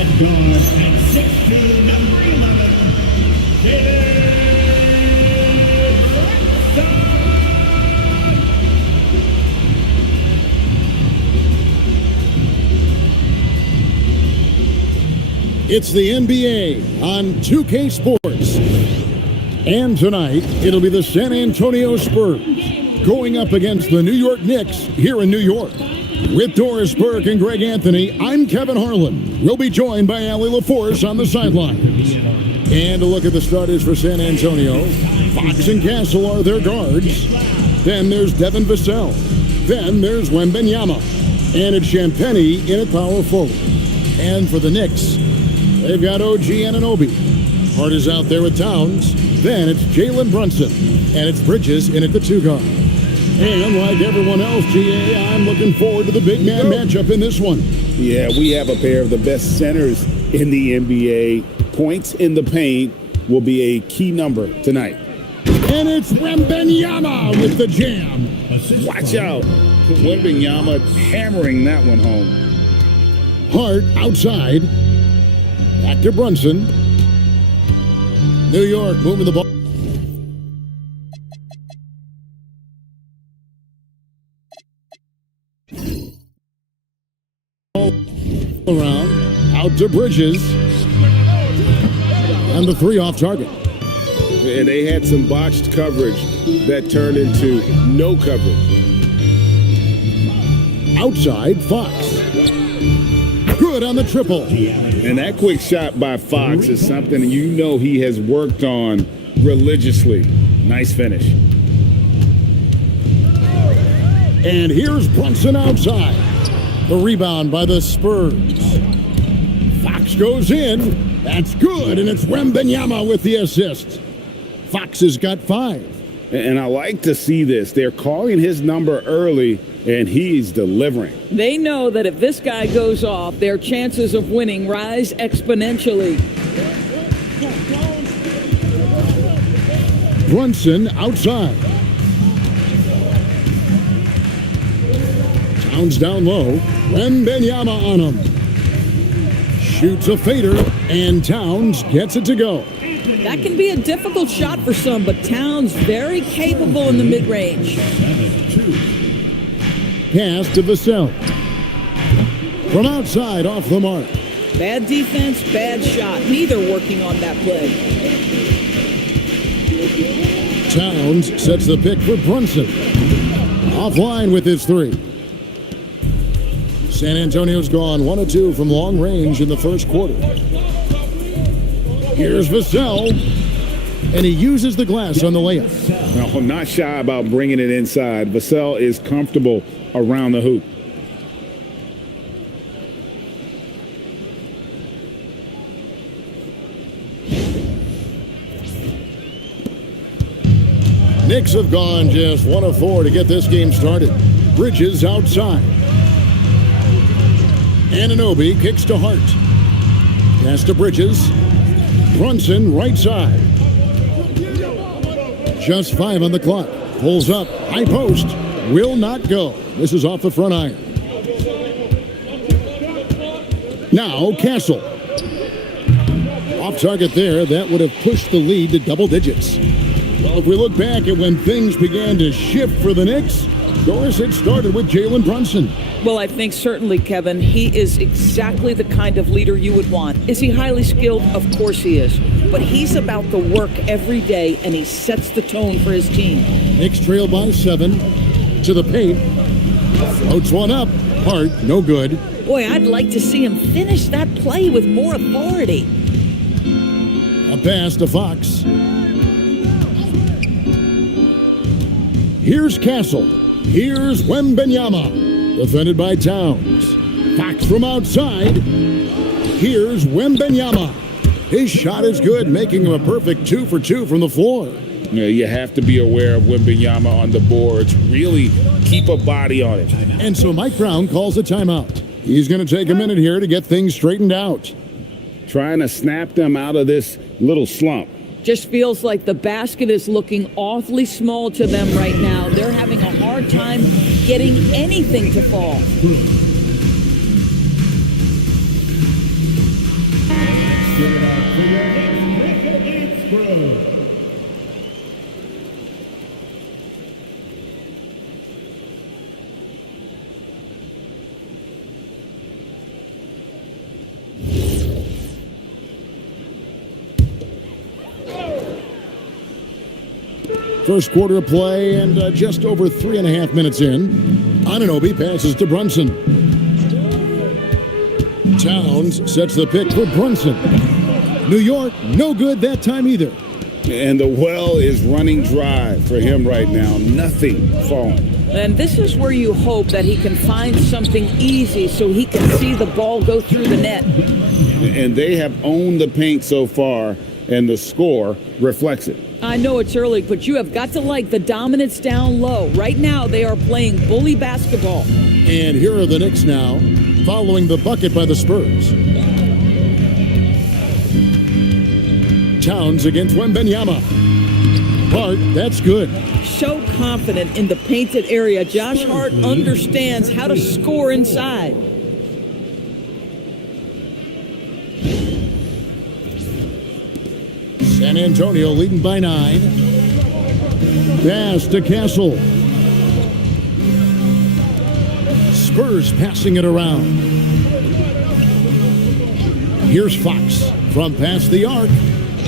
At guard, at 6'2", number 11, David. It's the NBA on 2K Sports. And tonight, it'll be the San Antonio Spurs going up against the New York Knicks here in New York. With Doris Burke and Greg Anthony, I'm Kevin Harlan. We'll be joined by Allie LaForce on the sidelines. And a look at the starters for San Antonio. Fox and Castle are their guards. Then there's Devin Vassell. Then there's Wembanyama. And it's Champagnie in at power forward. And for the Knicks, they've got OG Anunoby. Hart is out there with Towns. Then it's Jalen Brunson. And it's Bridges in at the 2 guard. And like everyone else, GA, I'm looking forward to the big man matchup in this one. Yeah, we have a pair of the best centers in the NBA. Points in the paint will be a key number tonight. And it's Wembanyama with the jam. Watch out. Wembanyama hammering that one home. Hart outside. Back to Brunson. New York moving the ball. Around. Out to Bridges. And the 3 off target. And they had some botched coverage that turned into no coverage. Outside, Fox. Good on the triple. And that quick shot by Fox is something you know he has worked on religiously. Nice finish. And here's Brunson outside. The rebound by the Spurs. Fox goes in. That's good, and it's Wembanyama with the assist. Fox has got 5. And I like to see this. They're calling his number early, and he's delivering. They know that if this guy goes off, their chances of winning rise exponentially. Brunson outside. Towns down low. Wembanyama on him. Shoots a fader, and Towns gets it to go. That can be a difficult shot for some, but Towns very capable in the mid-range. Pass to Vassell. From outside, off the mark. Bad defense, bad shot. Neither working on that play. Towns sets the pick for Brunson. Offline with his 3. San Antonio's gone 1 of 2 from long range in the first quarter. Here's Vassell, and he uses the glass on the layup. No, not shy about bringing it inside. Vassell is comfortable around the hoop. Knicks have gone just 1 of 4 to get this game started. Bridges outside. Anunoby kicks to Hart. Pass to Bridges. Brunson right side. Just 5 on the clock. Pulls up. High post. Will not go. This is off the front iron. Now Castle. Off target there. That would have pushed the lead to double digits. Well, if we look back at when things began to shift for the Knicks, Doris, it started with Jalen Brunson. Well, I think certainly, Kevin, he is exactly the kind of leader you would want. Is he highly skilled? Of course he is. But he's about the work every day, and he sets the tone for his team. Knicks trail by 7 to the paint. Floats one up. Hart, no good. Boy, I'd like to see him finish that play with more authority. A pass to Fox. Here's Castle. Here's Wembanyama. Defended by Towns. Fox from outside. Here's Wembanyama. His shot is good, making him a perfect 2 for 2 from the floor. Yeah, you have to be aware of Wembanyama on the boards. Really keep a body on it. And so Mike Brown calls a timeout. He's going to take a minute here to get things straightened out. Trying to snap them out of this little slump. Just feels like the basket is looking awfully small to them right now. They're having a hard time getting anything to fall. for your next cricket crew. First quarter of play and just over 3.5 minutes in. Anunoby passes to Brunson. Towns sets the pick for Brunson. New York, no good that time either. And the well is running dry for him right now. Nothing falling. And this is where you hope that he can find something easy so he can see the ball go through the net. And they have owned the paint so far, and the score reflects it. I know it's early, but you have got to like the dominance down low. Right now, they are playing bully basketball. And here are the Knicks now, following the bucket by the Spurs. Towns against Wembanyama. Hart, that's good. So confident in the painted area. Josh Hart understands how to score inside. San Antonio leading by 9. Pass to Castle. Spurs passing it around. Here's Fox from past the arc.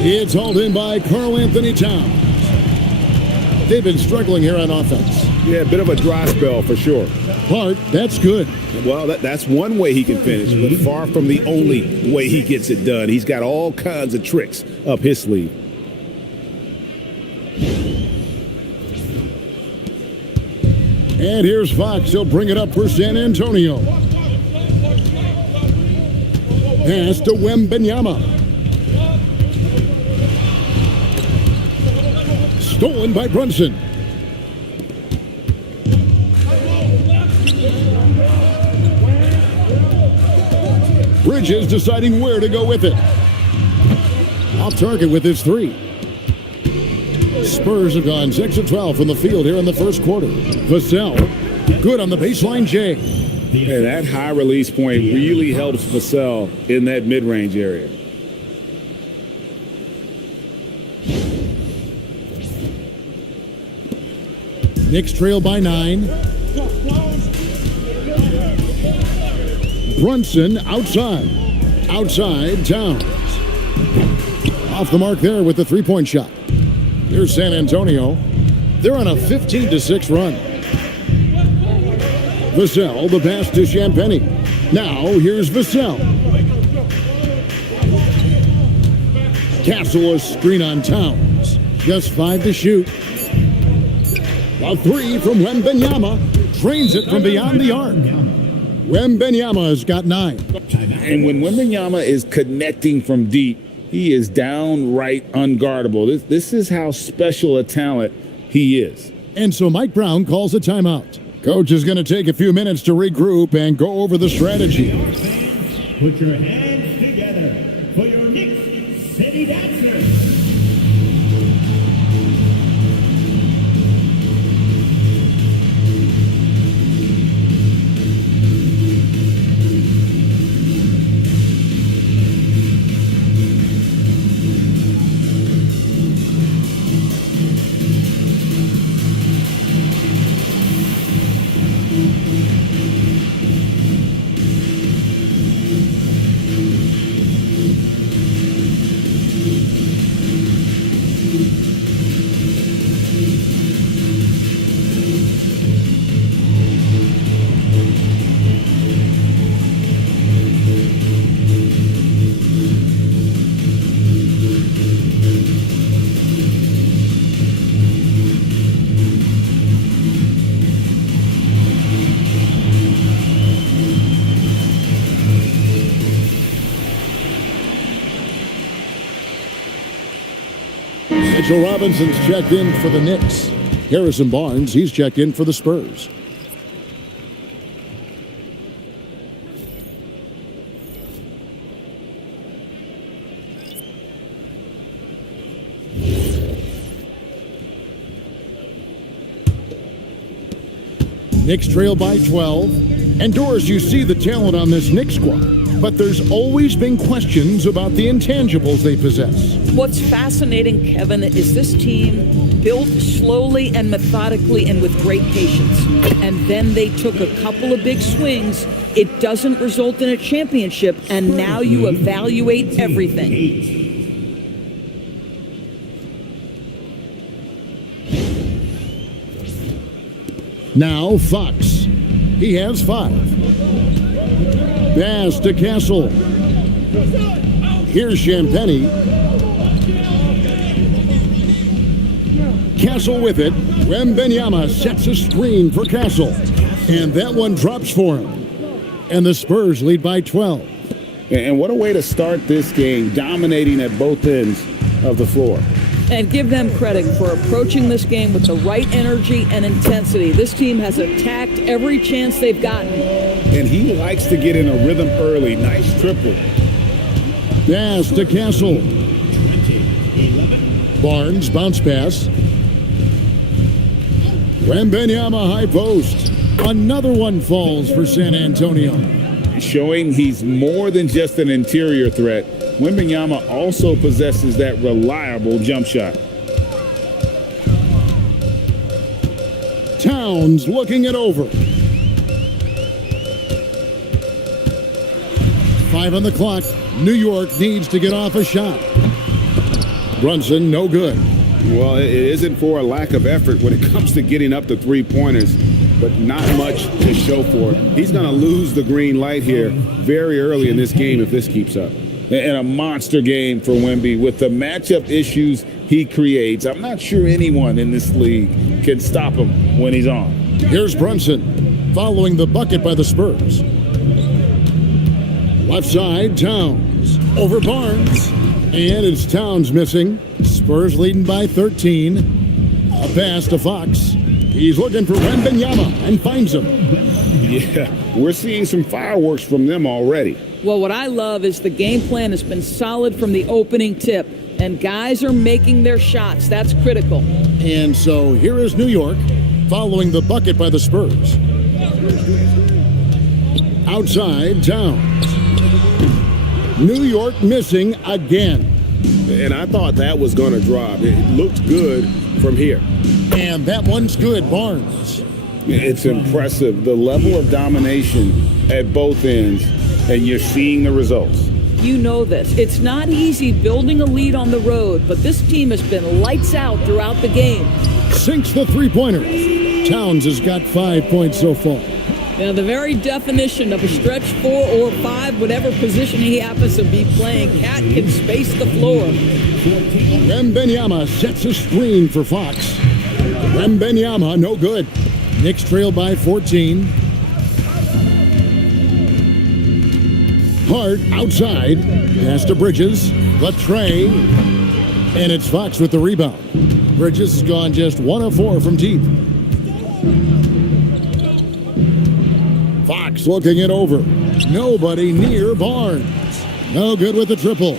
It's hauled in by Karl Anthony Towns. They've been struggling here on offense. Yeah, a bit of a dry spell for sure. Hart, that's good. Well, that's one way he can finish, but far from the only way he gets it done. He's got all kinds of tricks up his sleeve. And here's Fox. He'll bring it up for San Antonio. Pass to Wembanyama. Stolen by Brunson. Bridges deciding where to go with it. Off target with his 3. Spurs have gone 6 of 12 from the field here in the first quarter. Vassell, good on the baseline J. And that high release point really helps Vassell in that mid-range area. Knicks trail by 9. Brunson outside. Outside, Towns. Off the mark there with the three-point shot. Here's San Antonio. They're on a 15-6 run. Vassell, the pass to Champagny. Now, here's Vassell. Castle, a screen on Towns. Just 5 to shoot. A 3 from Wembanyama. Drains it from beyond the arc. Wembanyama has got 9. And when Wembanyama is connecting from deep, he is downright unguardable. This is how special a talent he is. And so Mike Brown calls a timeout. Coach is going to take a few minutes to regroup and go over the strategy. Put your hands together for your Knicks City Dancers. Mitchell Robinson's checked in for the Knicks. Harrison Barnes, he's checked in for the Spurs. Knicks trail by 12. And Doris, you see the talent on this Knicks squad. but there's always been questions about the intangibles they possess. What's fascinating, Kevin, is this team built slowly and methodically and with great patience. And then they took a couple of big swings. It doesn't result in a championship, and now you evaluate everything. Now Fox. He has 5. Pass to Castle. Here's Champagny. Castle with it. Wembenyama sets a screen for Castle. And that one drops for him. And the Spurs lead by 12. And what a way to start this game, dominating at both ends of the floor. And give them credit for approaching this game with the right energy and intensity. This team has attacked every chance they've gotten. And he likes to get in a rhythm early. Nice triple. Pass to Castle. Barnes bounce pass. Wembenyama high post. Another one falls for San Antonio. Showing he's more than just an interior threat. Wembenyama also possesses that reliable jump shot. Towns looking it over. 5 on the clock. New York needs to get off a shot. Brunson, no good. Well, it isn't for a lack of effort when it comes to getting up the three-pointers, but not much to show for it. He's going to lose the green light here very early in this game if this keeps up. And a monster game for Wemby with the matchup issues he creates. I'm not sure anyone in this league can stop him when he's on. Here's Brunson following the bucket by the Spurs. Left side, Towns over Barnes. And it's Towns missing. Spurs leading by 13. A pass to Fox. He's looking for Wembenyama and finds him. Yeah, we're seeing some fireworks from them already. Well, what I love is the game plan has been solid from the opening tip, and guys are making their shots. That's critical. And so here is New York following the bucket by the Spurs. Outside, Towns. New York missing again. And I thought that was going to drop. It looked good from here. And that one's good, Barnes. It's impressive, the level of domination at both ends, and you're seeing the results. You know this. It's not easy building a lead on the road, but this team has been lights out throughout the game. Sinks the three-pointer. Towns has got 5 points so far. Now, the very definition of a stretch 4 or 5, whatever position he happens to be playing, Cat can space the floor. Wembenyama sets a screen for Fox. Wembenyama, no good. Knicks trail by 14. Hart outside. Pass to Bridges. The tray. And it's Fox with the rebound. Bridges has gone just 1 of 4 from deep. Fox looking it over. Nobody near Barnes. No good with the triple.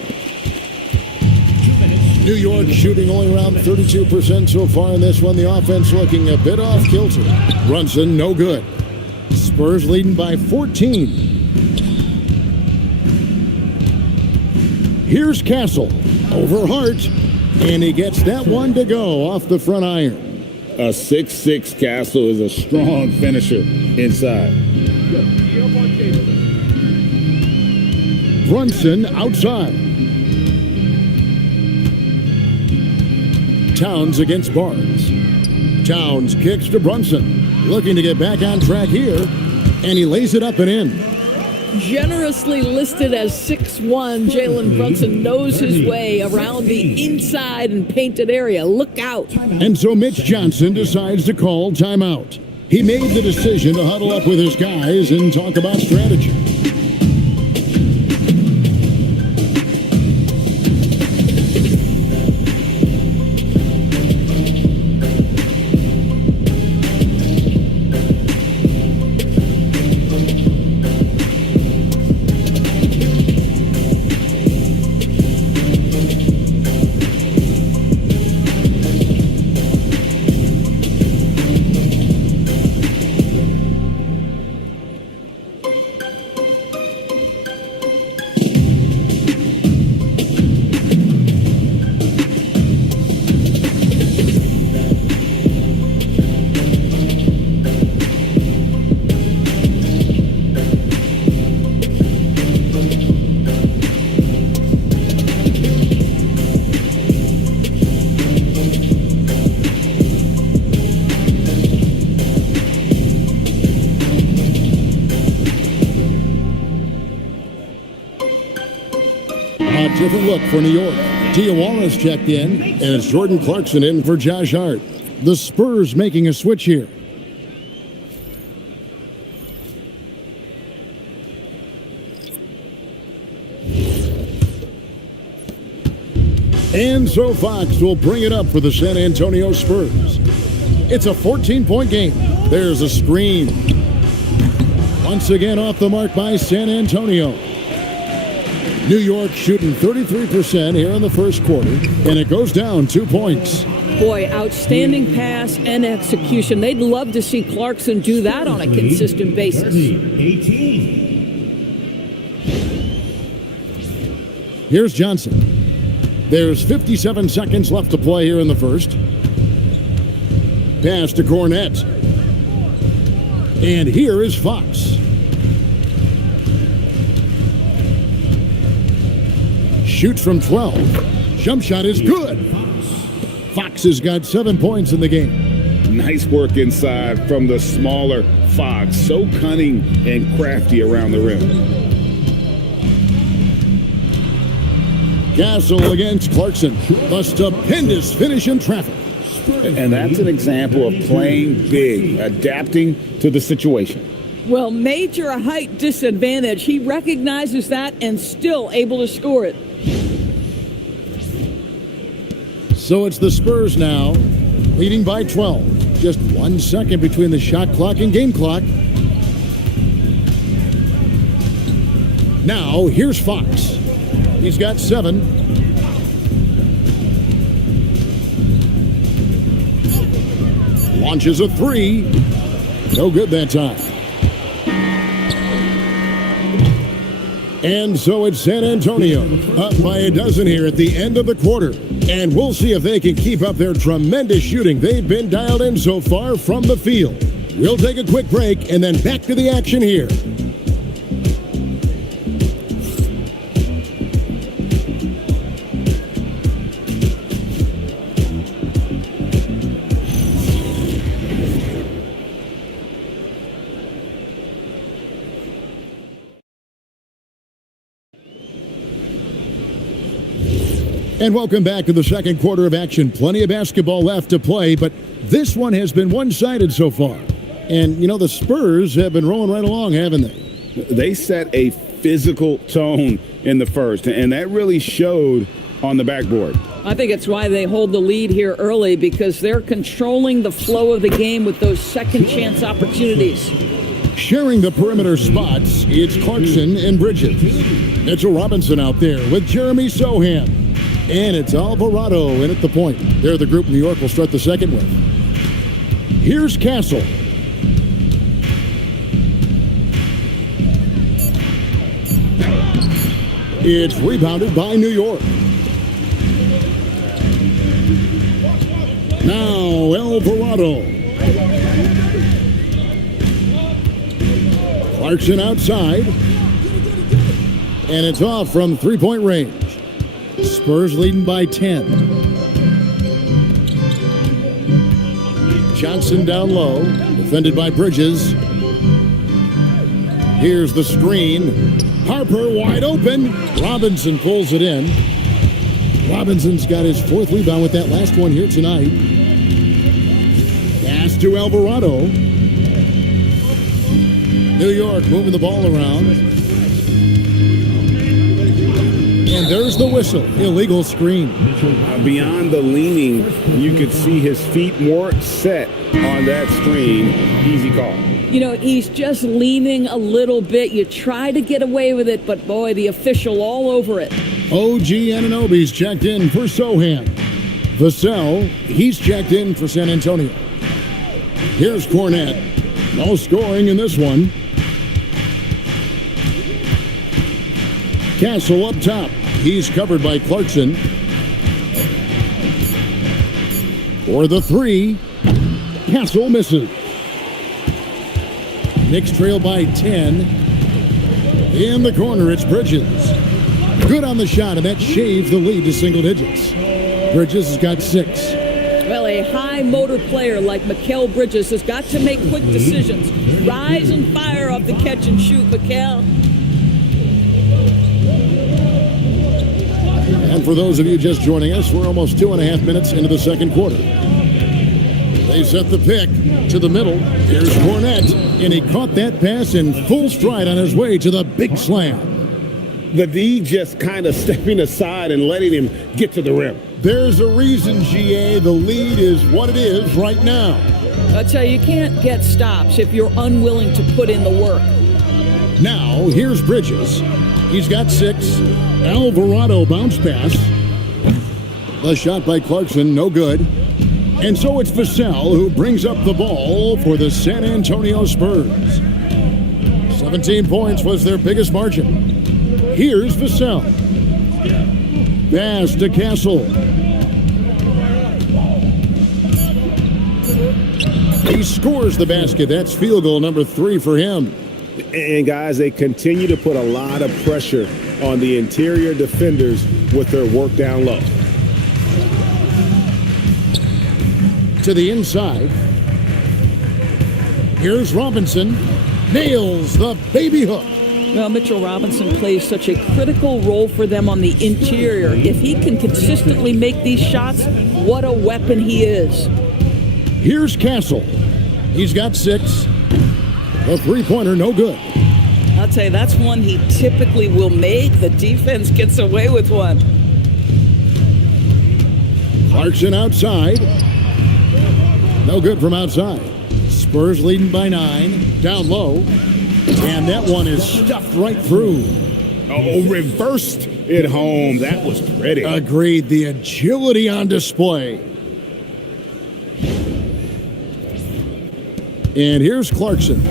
New York shooting only around 32% so far in this one. The offense looking a bit off kilter. Brunson, no good. Spurs leading by 14. Here's Castle over Hart. And he gets that one to go off the front iron. A 6'6" Castle is a strong finisher inside. Brunson outside. Towns against Barnes. Towns kicks to Brunson. Looking to get back on track here. And he lays it up and in. Generously listed as 6'1", Jalen Brunson knows his way around the inside and painted area. Look out. And so Mitch Johnson decides to call timeout. He made the decision to huddle up with his guys and talk about strategy. different look for New York. Tia Wallace checked in, and it's Jordan Clarkson in for Josh Hart. The Spurs making a switch here. And so Fox will bring it up for the San Antonio Spurs. It's a 14-point game. There's a screen. Once again off the mark by San Antonio. New York shooting 33% here in the first quarter, and it goes down 2 points. Boy, outstanding pass and execution. They'd love to see Clarkson do that on a consistent basis. 18. Here's Johnson. There's 57 seconds left to play here in the first. Pass to Cornette. And here is Fox. Shoots from 12. Jump shot is good. Fox has got 7 points in the game. Nice work inside from the smaller Fox. So cunning and crafty around the rim. Castle against Clarkson. A stupendous finish in traffic. And that's an example of playing big, adapting to the situation. Well, major height disadvantage. He recognizes that and still able to score it. So it's the Spurs now, leading by 12. Just 1 second between the shot clock and game clock. Now, here's Fox. He's got 7. Launches a 3. No good that time. And so it's San Antonio, up by a dozen here at the end of the quarter. And we'll see if they can keep up their tremendous shooting they've been dialed in so far from the field. We'll take a quick break and then back to the action here. And welcome back to the second quarter of action. Plenty of basketball left to play, but this one has been one-sided so far. And, you know, the Spurs have been rolling right along, haven't they? They set a physical tone in the first, and that really showed on the backboard. I think it's why they hold the lead here early, because they're controlling the flow of the game with those second chance opportunities. Sharing the perimeter spots, it's Clarkson and Bridges. Mitchell Robinson out there with Jeremy Sohan. And it's Alvarado in at the point. They're the group New York will start the second with. Here's Castle. It's rebounded by New York. Now Alvarado. Clarkson outside. And it's off from three-point range. Spurs leading by 10. Johnson down low, defended by Bridges. Here's the screen. Harper wide open. Robinson pulls it in. Robinson's got his 4th rebound with that last one here tonight. Pass to Alvarado. New York moving the ball around. And there's the whistle. Illegal screen. Beyond the leaning, you could see his feet more set on that screen. Easy call. You know, he's just leaning a little bit. You try to get away with it, but boy, the official all over it. OG Anunoby's checked in for Sohan. Vassell, he's checked in for San Antonio. Here's Cornette. No scoring in this one. Castle up top. He's covered by Clarkson. For the 3. Castle misses. Knicks trail by 10. In the corner, it's Bridges. Good on the shot, and that shaves the lead to single digits. Bridges has got 6. Well, a high motor player like Mikal Bridges has got to make quick decisions. Rise and fire off the catch and shoot, Mikal. And for those of you just joining us, we're almost 2.5 minutes into the second quarter. They set the pick to the middle. Here's Cornette, and he caught that pass in full stride on his way to the big slam. The D just kind of stepping aside and letting him get to the rim. There's a reason, GA, the lead is what it is right now. I tell you, you can't get stops if you're unwilling to put in the work. Now, here's Bridges. He's got 6. Alvarado bounce pass. The shot by Clarkson, no good. And so it's Vassell who brings up the ball for the San Antonio Spurs. 17 points was their biggest margin. Here's Vassell. Pass to Castle. He scores the basket. That's field goal number 3 for him. And guys, they continue to put a lot of pressure on the interior defenders with their work down low. To the inside. Here's Robinson. Nails the baby hook. Well, Mitchell Robinson plays such a critical role for them on the interior. If he can consistently make these shots, what a weapon he is. Here's Castle. He's got 6. A three-pointer, no good. I'll tell you, that's one he typically will make. The defense gets away with one. Clarkson outside. No good from outside. Spurs leading by 9. Down low. And that one is stuffed right through. Oh, reversed it home. That was pretty. Agreed. The agility on display. And here's Clarkson.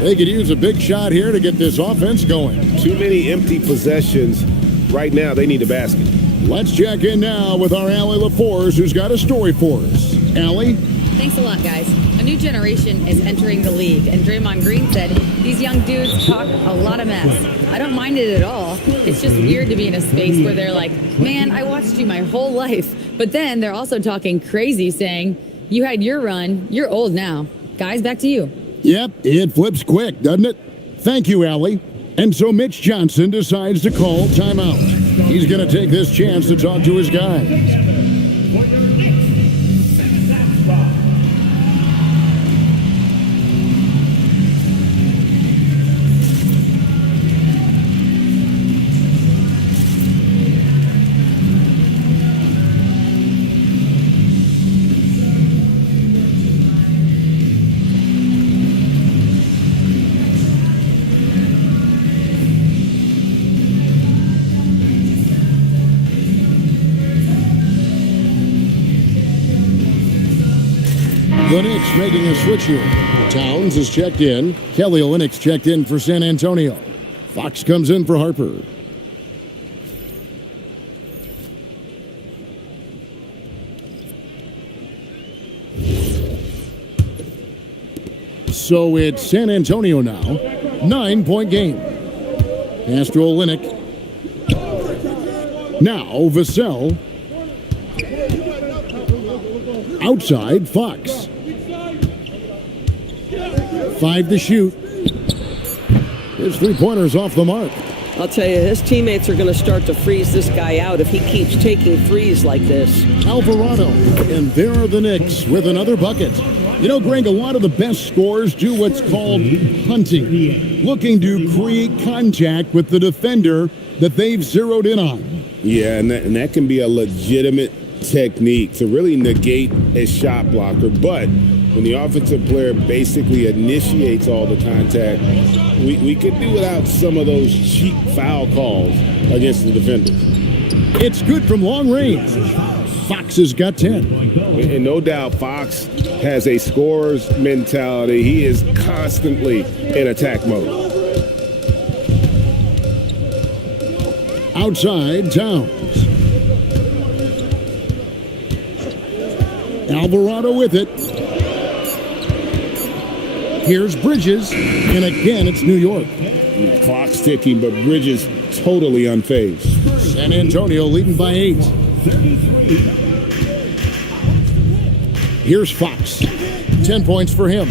They could use a big shot here to get this offense going. Too many empty possessions. Right now, they need a basket. Let's check in now with our Allie LaForce, who's got a story for us. Allie? Thanks a lot, guys. A new generation is entering the league, and Draymond Green said, these young dudes talk a lot of mess. I don't mind it at all. It's just weird to be in a space where they're like, man, I watched you my whole life. But then they're also talking crazy, saying, you had your run, you're old now. Guys, back to you. Yep, it flips quick, doesn't it? Thank you, Allie. And so Mitch Johnson decides to call timeout. He's going to take this chance to talk to his guys. The Knicks making a switch here. Towns is checked in. Kelly Olynyk's checked in for San Antonio. Fox comes in for Harper. So it's San Antonio now. 9-point game. Pass to Olynyk. Now Vassell. Outside, Fox. 5 to shoot. His three-pointer's off the mark. I'll tell you, his teammates are going to start to freeze this guy out if he keeps taking threes like this. Alvarado. And there are the Knicks with another bucket. You know, Greg, a lot of the best scorers do what's called hunting, looking to create contact with the defender that they've zeroed in on. Yeah, and that can be a legitimate technique to really negate a shot blocker. But when the offensive player basically initiates all the contact, we could do without some of those cheap foul calls against the defender. It's good from long range. Fox has got 10. And no doubt Fox has a scorer's mentality. He is constantly in attack mode. Outside, Towns. Alvarado with it. Here's Bridges, and again it's New York. Clock's ticking, but Bridges totally unfazed. San Antonio leading by 8. Here's Fox. 10 points for him.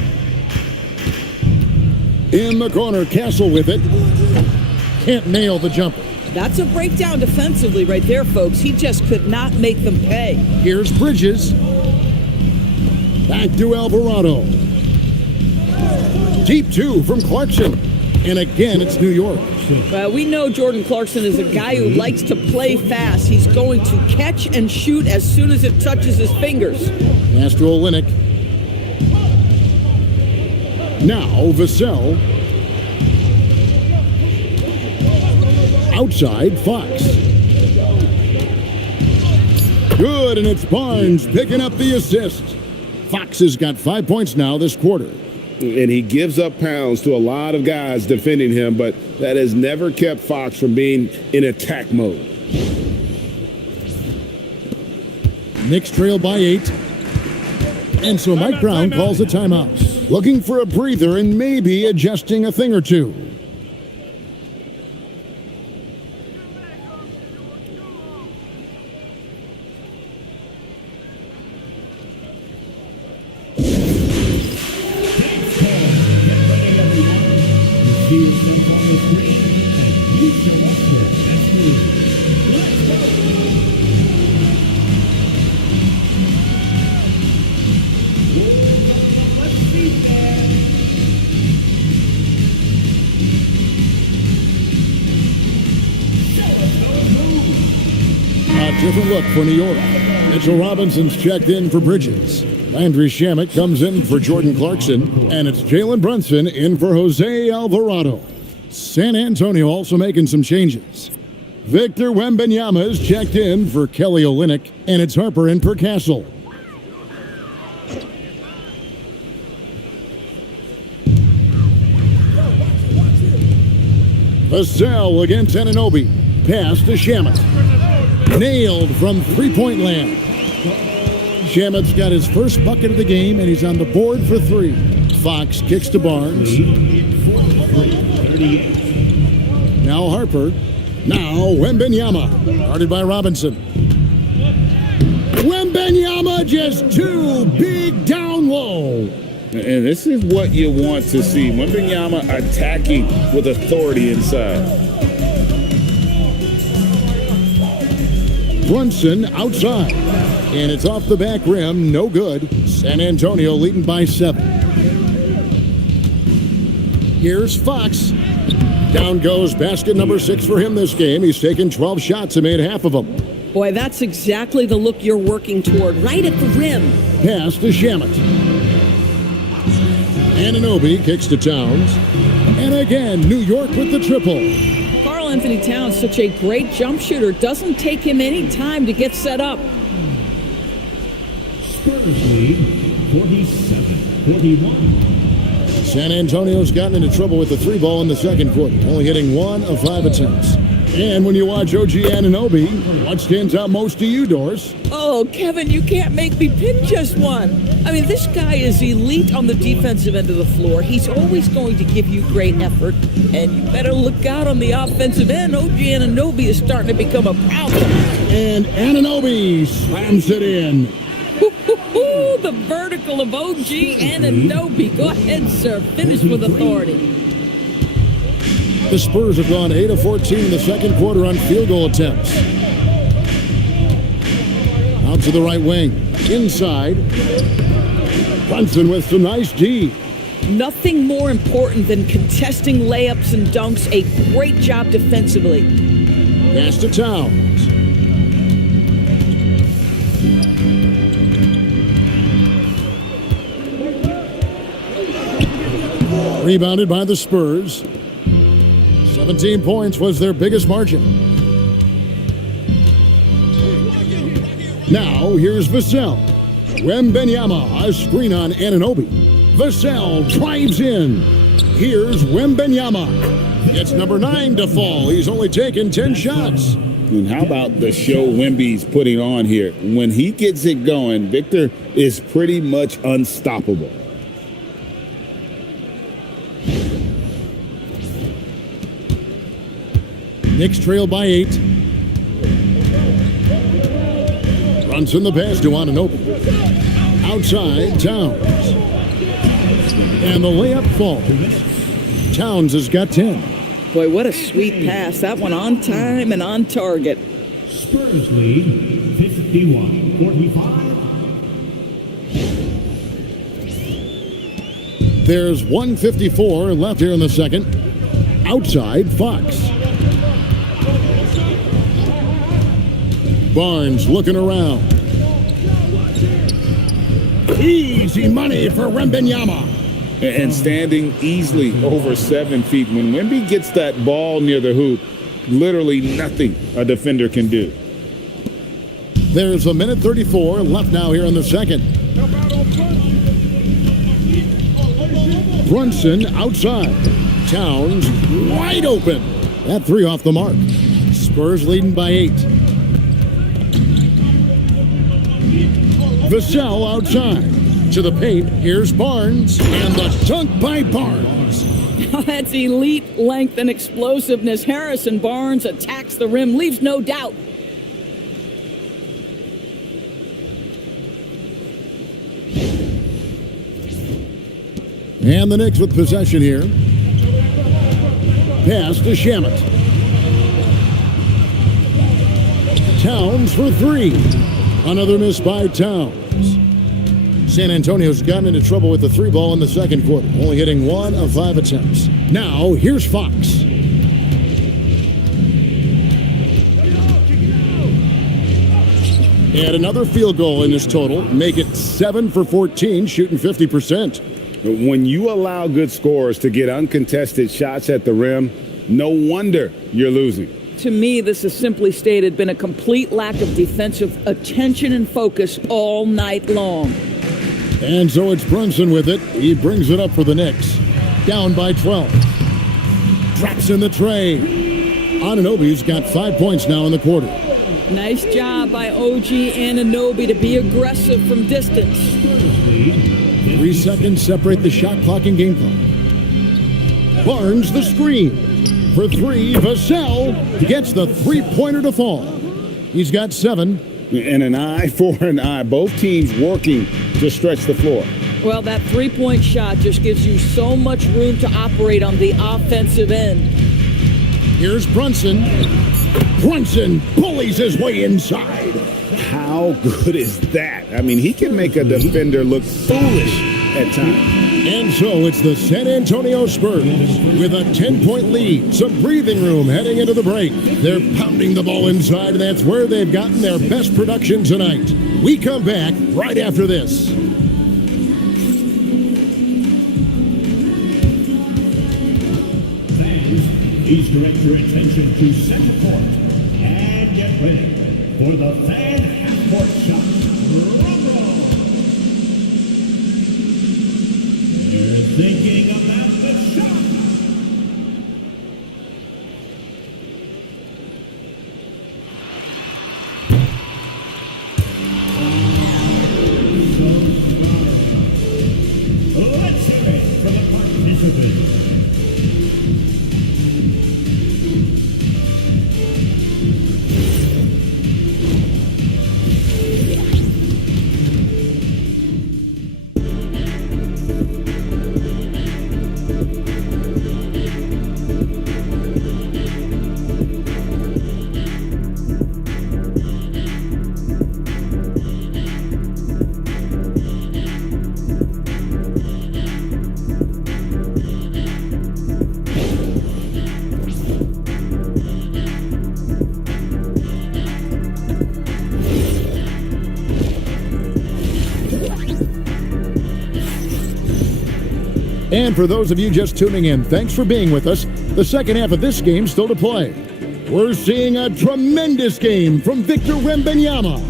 In the corner, Castle with it. Can't nail the jumper. That's a breakdown defensively right there, folks. He just could not make them pay. Here's Bridges. Back to Alvarado. Deep 2 from Clarkson. And again, it's New York. We know Jordan Clarkson is a guy who likes to play fast. He's going to catch and shoot as soon as it touches his fingers. Pass to Olynyk. Now Vassell. Outside, Fox. Good, and it's Barnes picking up the assist. Fox has got 5 points now this quarter. And he gives up pounds to a lot of guys defending him, but that has never kept Fox from being in attack mode. Knicks trail by 8. And so Mike Brown calls a timeout. Looking for a breather and maybe adjusting a thing or two. Different look for New York. Mitchell Robinson's checked in for Bridges. Landry Shamet comes in for Jordan Clarkson. And it's Jalen Brunson in for Jose Alvarado. San Antonio also making some changes. Victor Wembanyama is checked in for Kelly Olynyk. And it's Harper in for Castle. Vassell against Anunoby. Pass to Shamet. Nailed from three-point land. Shamet's got his first bucket of the game, and he's on the board for 3. Fox kicks to Barnes. Now Harper. Now Wembanyama. Guarded by Robinson. Wembanyama just too big down low. And this is what you want to see. Wembanyama attacking with authority inside. Brunson outside. And it's off the back rim. No good. San Antonio leading by 7. Here's Fox. Down goes basket number 6 for him this game. He's taken 12 shots and made half of them. Boy, that's exactly the look you're working toward, right at the rim. Pass to Shamet. Anunoby kicks to Towns. And again, New York with the triple. Karl Anthony Towns, such a great jump shooter, doesn't take him any time to get set up. Spurs lead 47-41. San Antonio's gotten into trouble with the 3 ball in the second quarter, only hitting 1 of 5 attempts. And when you watch OG Anunoby, what stands out most to you, Doris? Oh, Kevin, you can't make me pick just one. I mean, this guy is elite on the defensive end of the floor. He's always going to give you great effort, and you better look out on the offensive end. OG Anunoby is starting to become a problem. And Anunoby slams it in. The vertical of OG Anunoby. Go ahead, sir. Finish with authority. The Spurs have gone 8 of 14 in the second quarter on field goal attempts. Out to the right wing. Inside. Brunson with some nice D. Nothing more important than contesting layups and dunks. A great job defensively. Pass to Towns. Rebounded by the Spurs. 17 points was their biggest margin. Now, here's Vassell. Wembanyama, a screen on Anunoby. Vassell drives in. Here's Wembanyama. It's number 9 to fall. He's only taken 10 shots. And how about the show Wemby's putting on here? When he gets it going, Victor is pretty much unstoppable. Knicks trail by 8. Brunson the pass to Anunoby. Outside, Towns. And the layup falls. Towns has got 10. Boy, what a sweet pass. That one on time and on target. Spurs lead 51-45. There's 1:54 left here in the second. Outside, Fox. Barnes looking around. Easy money for Wembanyama. And standing easily over 7 feet. When Wemby gets that ball near the hoop, literally nothing a defender can do. There's 1:34 left now here in the second. Brunson outside. Towns wide open. That three off the mark. Spurs leading by 8. Vassell outside. To the paint. Here's Barnes. And the dunk by Barnes. That's elite length and explosiveness. Harrison Barnes attacks the rim, leaves no doubt. And the Knicks with possession here. Pass to Shamet. Towns for 3. Another miss by Towns. San Antonio's gotten into trouble with the 3 ball in the second quarter, only hitting 1 of 5 attempts. Now, here's Fox. And another field goal in this total, make it 7 for 14, shooting 50%. When you allow good scorers to get uncontested shots at the rim, no wonder you're losing. To me, this has simply stated been a complete lack of defensive attention and focus all night long. And so it's Brunson with it. He brings it up for the Knicks. Down by 12. Drops in the tray. Anunoby's got 5 points now in the quarter. Nice job by OG Anunoby to be aggressive from distance. 3 seconds separate the shot clock and game clock. Barnes the screen. For 3, Vassell gets the three-pointer to fall. He's got 7. And an eye for an eye. Both teams working to stretch the floor. Well, that three-point shot just gives you so much room to operate on the offensive end. Here's Brunson. Brunson bullies his way inside. How good is that? I mean, he can make a defender look foolish at times. And so it's the San Antonio Spurs with a 10-point lead. Some breathing room heading into the break. They're pounding the ball inside, and that's where they've gotten their best production tonight. We come back right after this. Fans, please direct your attention to center court and get ready for the fan half-court shot. They're thinking about the shot. Let's hear it for the participants. And for those of you just tuning in, thanks for being with us. The second half of this game still to play. We're seeing a tremendous game from Victor Wembanyama.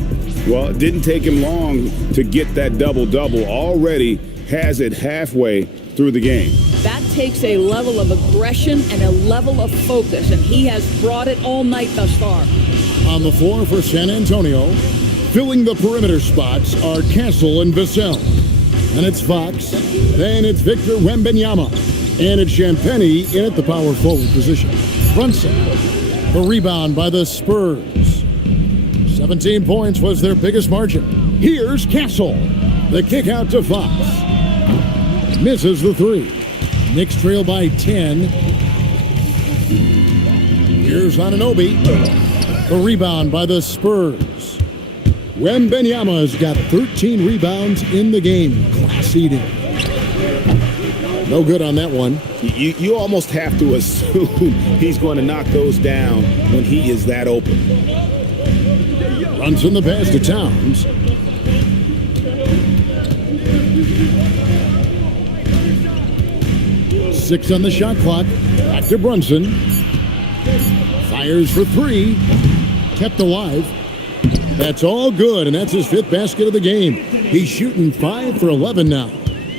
Well, it didn't take him long to get that double-double. Already has it halfway through the game. That takes a level of aggression and a level of focus, and he has brought it all night thus far. On the floor for San Antonio, filling the perimeter spots are Castle and Vassell. And it's Fox, then it's Victor Wembanyama, and it's Champagnie in at the power forward position. Brunson, the rebound by the Spurs. 17 points was their biggest margin. Here's Castle, the kick out to Fox. Misses the 3. Knicks trail by 10. Here's Anunoby. The rebound by the Spurs. Wembanyama's got 13 rebounds in the game. Class eating. No good on that one. You almost have to assume he's going to knock those down when he is that open. Brunson the pass to Towns. Six on the shot clock. Back to Brunson. Fires for three. Kept alive. That's all good, and that's his 5th basket of the game. He's shooting 5 for 11 now.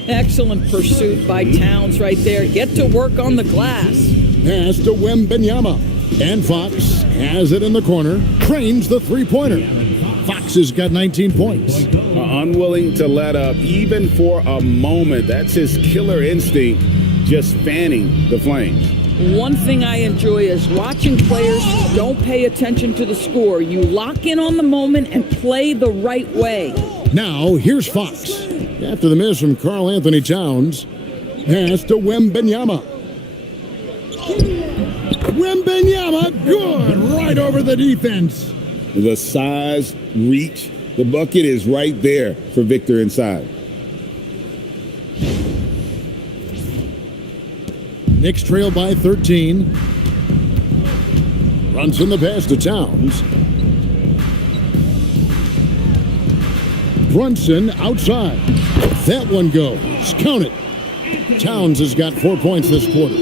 Excellent pursuit by Towns right there. Get to work on the glass. Pass to Wembanyama. And Fox has it in the corner. Trains the three-pointer. Fox has got 19 points. Unwilling to let up even for a moment. That's his killer instinct, just fanning the flames. One thing I enjoy is watching players who don't pay attention to the score. You lock in on the moment and play the right way. Now, here's Fox. After the miss from Karl Anthony Towns, pass to Wembanyama. Wembanyama, good, right over the defense. The size, reach, the bucket is right there for Victor inside. Knicks trail by 13. Brunson the pass to Towns. Brunson outside. That one goes. Count it. Towns has got 4 points this quarter.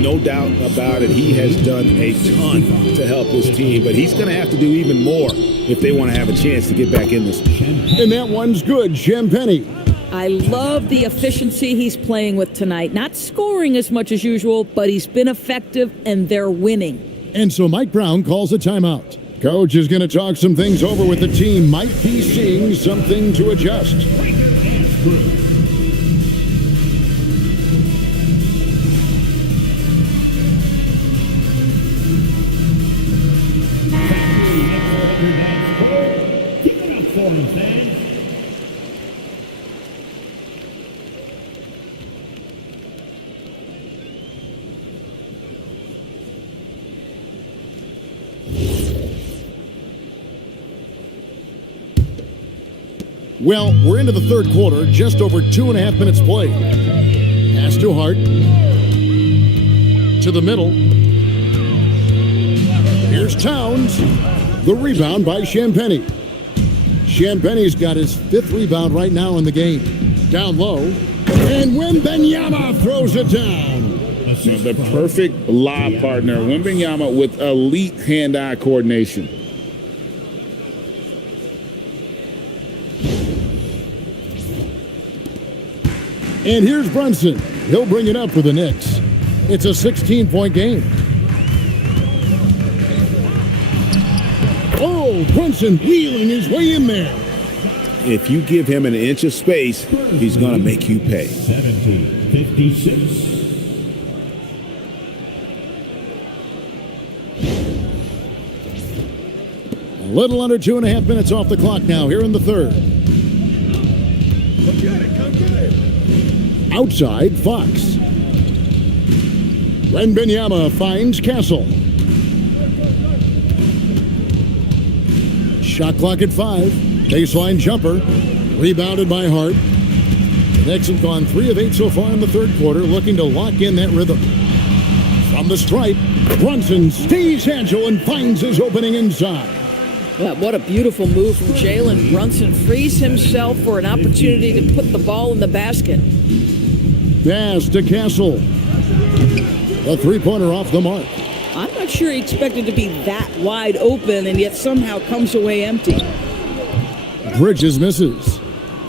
No doubt about it. He has done a ton to help his team, but he's going to have to do even more if they want to have a chance to get back in this. And that one's good. Champagny. I love the efficiency he's playing with tonight. Not scoring as much as usual, but he's been effective, and they're winning. And so Mike Brown calls a timeout. Coach is going to talk some things over with the team. Might be seeing something to adjust. Keep it up for him, fans. Well, we're into the third quarter, just over 2.5 minutes played. Pass to Hart. To the middle. Here's Towns. The rebound by Champagny. Champagny's got his 5th rebound right now in the game. Down low. And Wembanyama throws it down. The perfect lob partner. Wembanyama with elite hand-eye coordination. And here's Brunson. He'll bring it up for the Knicks. It's a 16-point game. Oh, Brunson wheeling his way in there. If you give him an inch of space, he's going to make you pay. 70-56. A little under 2.5 minutes off the clock now here in the third. Come get it. Outside, Fox. Wembanyama finds Castle. Shot clock at 5. Baseline jumper. Rebounded by Hart. The Knicks have gone 3 of 8 so far in the third quarter, looking to lock in that rhythm. From the stripe, Brunson stays agile and finds his opening inside. Well, what a beautiful move from Jalen Brunson. Frees himself for an opportunity to put the ball in the basket. Pass to Castle. A three-pointer off the mark. I'm not sure he expected to be that wide open and yet somehow comes away empty. Bridges misses.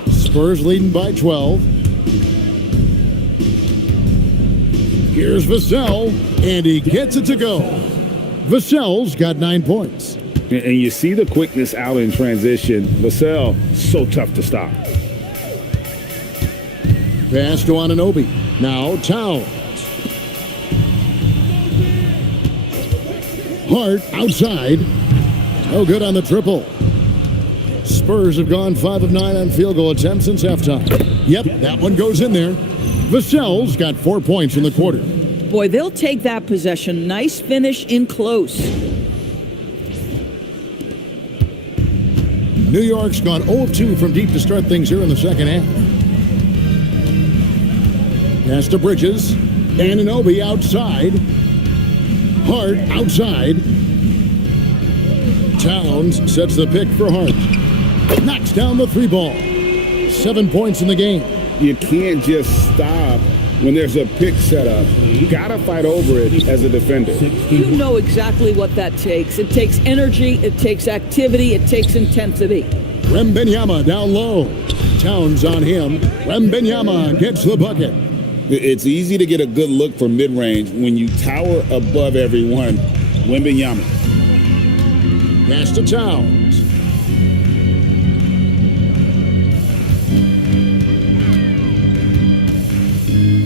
Spurs leading by 12. Here's Vassell, and he gets it to go. Vassell's got 9 points. And you see the quickness out in transition. Vassell, so tough to stop. Pass to Anunoby. Now Towns. Hart outside. No good on the triple. Spurs have gone 5 of 9 on field goal attempts since halftime. Yep, that one goes in there. Vassell's got 4 points in the quarter. Boy, they'll take that possession. Nice finish in close. New York's gone 0 of 2 from deep to start things here in the second half. Pass to Bridges. Anunoby outside. Hart outside. Towns sets the pick for Hart. Knocks down the 3 ball. 7 points in the game. You can't just stop when there's a pick set up. You gotta fight over it as a defender. You know exactly what that takes. It takes energy, it takes activity, it takes intensity. Wembanyama down low. Towns on him. Wembanyama gets the bucket. It's easy to get a good look for mid-range when you tower above everyone. Wembanyama. Pass to Towns.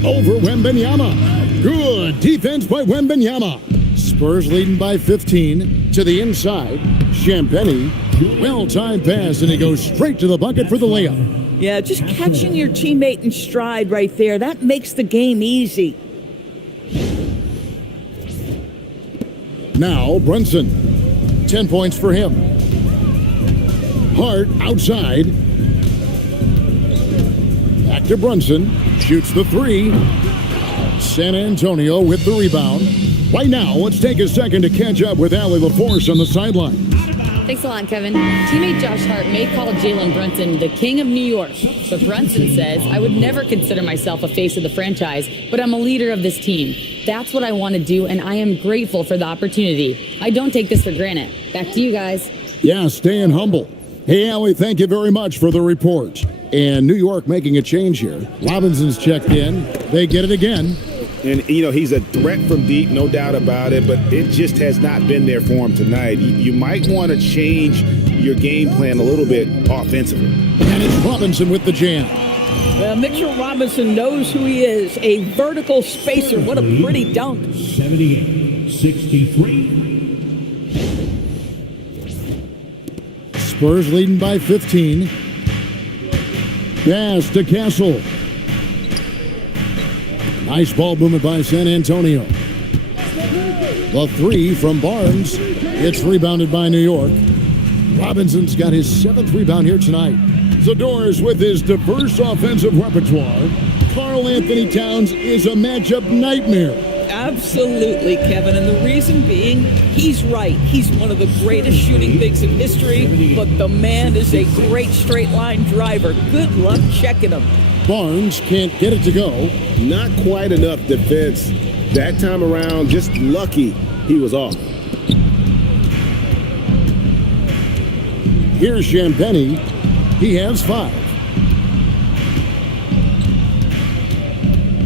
Over Wembanyama. Good defense by Wembanyama. Spurs leading by 15 to the inside. Champagnie. Well-timed pass, and he goes straight to the bucket for the layup. Yeah, just catching your teammate in stride right there, that makes the game easy. Now Brunson. 10 points for him. Hart outside. Back to Brunson. Shoots the 3. San Antonio with the rebound. Right now, let's take a second to catch up with Allie LaForce on the sideline. Thanks a lot, Kevin. Teammate Josh Hart may call Jalen Brunson the king of New York, but Brunson says, I would never consider myself a face of the franchise, but I'm a leader of this team. That's what I want to do, and I am grateful for the opportunity. I don't take this for granted. Back to you guys. Yeah, staying humble. Hey, Allie, thank you very much for the report. And New York making a change here. Robinson's checked in. They get it again. And, he's a threat from deep, no doubt about it, but it just has not been there for him tonight. You might want to change your game plan a little bit offensively. And it's Robinson with the jam. Well, Mitchell Robinson knows who he is, a vertical spacer. What a pretty dunk. 78-63. Spurs leading by 15. Pass to Castle. Nice ball movement by San Antonio. The 3 from Barnes. It's rebounded by New York. Robinson's got his 7th rebound here tonight. Zador's with his diverse offensive repertoire. Karl Anthony Towns is a matchup nightmare. Absolutely, Kevin. And the reason being, he's right. He's one of the greatest shooting bigs in history, but the man is a great straight line driver. Good luck checking him. Barnes can't get it to go. Not quite enough defense that time around. Just lucky he was off. Here's Champagnie. He has 5.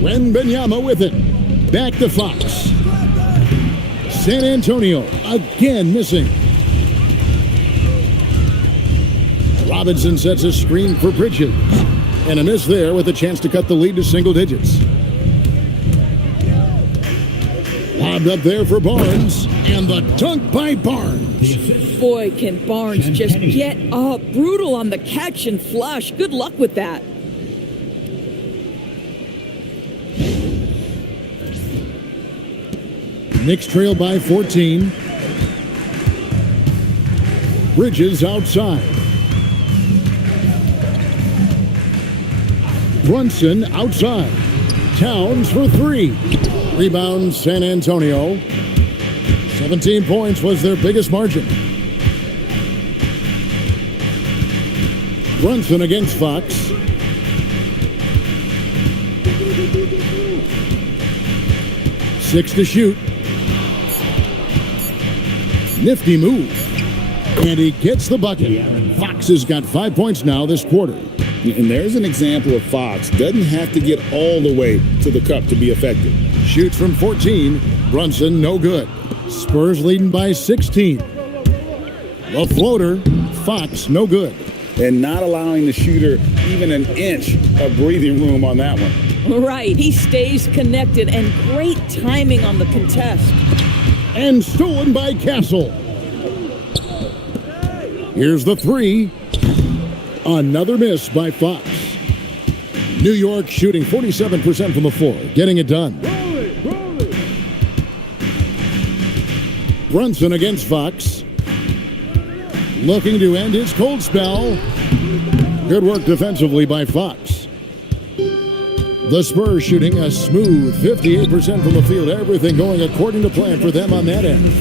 Wembanyama with it. Back to Fox. San Antonio again missing. Robinson sets a screen for Bridges. And a miss there with a chance to cut the lead to single digits. Lobbed up there for Barnes. And the dunk by Barnes. Boy, can Barnes just get up. Brutal on the catch and flush. Good luck with that. Knicks trail by 14. Bridges outside. Brunson outside. Towns for 3. Rebound San Antonio. 17 points was their biggest margin. Brunson against Fox. Six to shoot. Nifty move. And he gets the bucket. Fox has got 5 points now this quarter. And there's an example of Fox. Doesn't have to get all the way to the cup to be effective. Shoots from 14. Brunson, no good. Spurs leading by 16. The floater. Fox, no good. And not allowing the shooter even an inch of breathing room on that one. Right. He stays connected, and great timing on the contest. And stolen by Castle. Here's the 3. Another miss by Fox. New York shooting 47% from the floor, getting it done. Brunson against Fox. Looking to end his cold spell. Good work defensively by Fox. The Spurs shooting a smooth 58% from the field. Everything going according to plan for them on that end.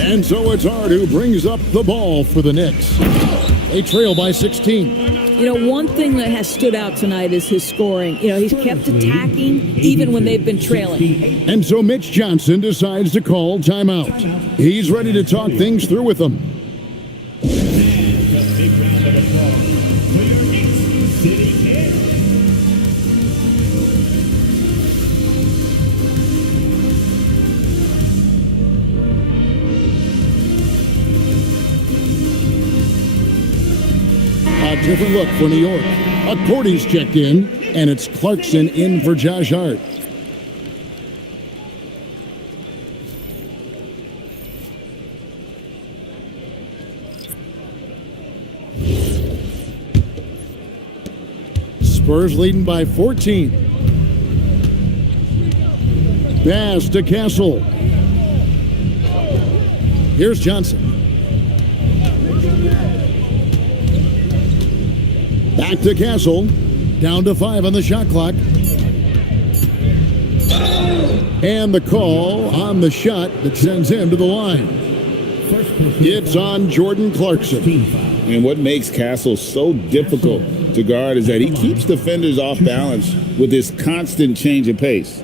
And so it's Hart who brings up the ball for the Knicks. They trail by 16. You know, one thing that has stood out tonight is his scoring. You know, he's kept attacking even when they've been trailing. And so Mitch Johnson decides to call timeout. He's ready to talk things through with them. A different look for New York. Accordy's checked in, and it's Clarkson in for Josh Hart. Spurs leading by 14. Pass to Castle. Here's Johnson. Back to Castle. Down to 5 on the shot clock. And the call on the shot that sends him to the line. It's on Jordan Clarkson. And what makes Castle so difficult to guard is that he keeps defenders off balance with his constant change of pace.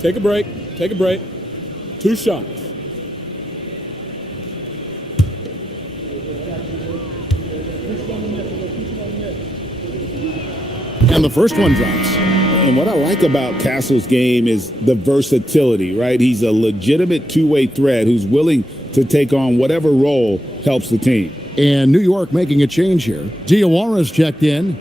Take a break. Take a break. 2 shots. And the first one drops. And what I like about Castle's game is the versatility, right? He's a legitimate two-way threat who's willing to take on whatever role helps the team. And New York making a change here. Diawara's checked in.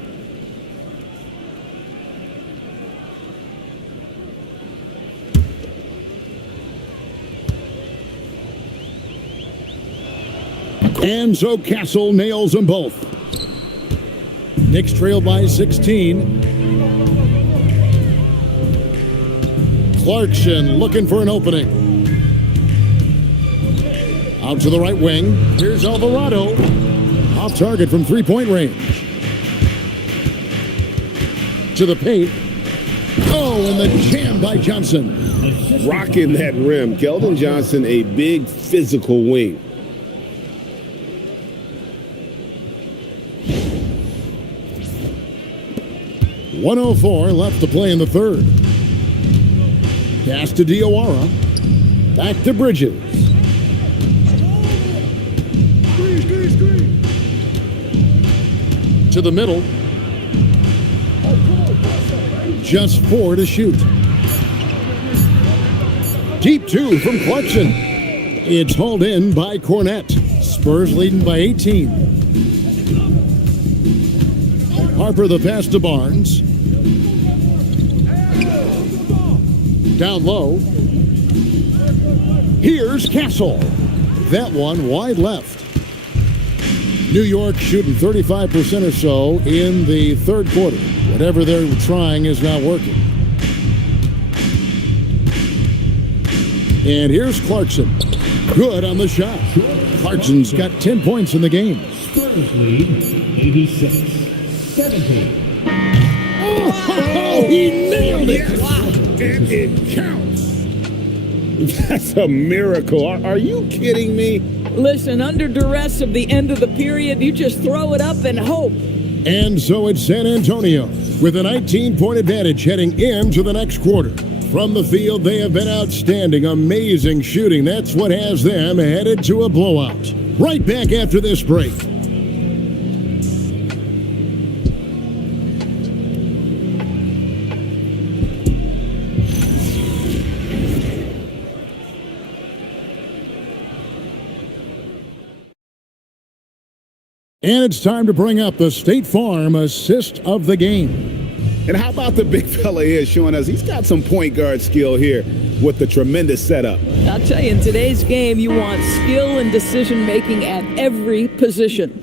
And so Castle nails them both. Knicks trail by 16. Clarkson looking for an opening. Out to the right wing. Here's Alvarado. Off target from three-point range. To the paint. Oh, and the jam by Johnson. Rocking that rim. Keldon Johnson, a big physical wing. .104 left to play in the third. Pass to Diawara. Back to Bridges. To the middle. Just 4 to shoot. Deep 2 from Clarkson. It's hauled in by Cornette. Spurs leading by 18. Harper the pass to Barnes. Down low. Here's Castle. That one wide left. New York shooting 35% or so in the third quarter. Whatever they're trying is not working. And here's Clarkson. Good on the shot. Clarkson's got 10 points in the game. Spurs lead 86-70. Oh, he nailed it. Wow. And it counts. That's a miracle. Are you kidding me? Listen, under duress of the end of the period, you just throw it up and hope. And so it's San Antonio with a 19-point advantage heading into the next quarter. From the field, they have been outstanding, amazing shooting. That's what has them headed to a blowout. Right back after this break. And it's time to bring up the State Farm assist of the game. And how about the big fella here showing us he's got some point guard skill here with the tremendous setup. I'll tell you, in today's game, you want skill and decision-making at every position.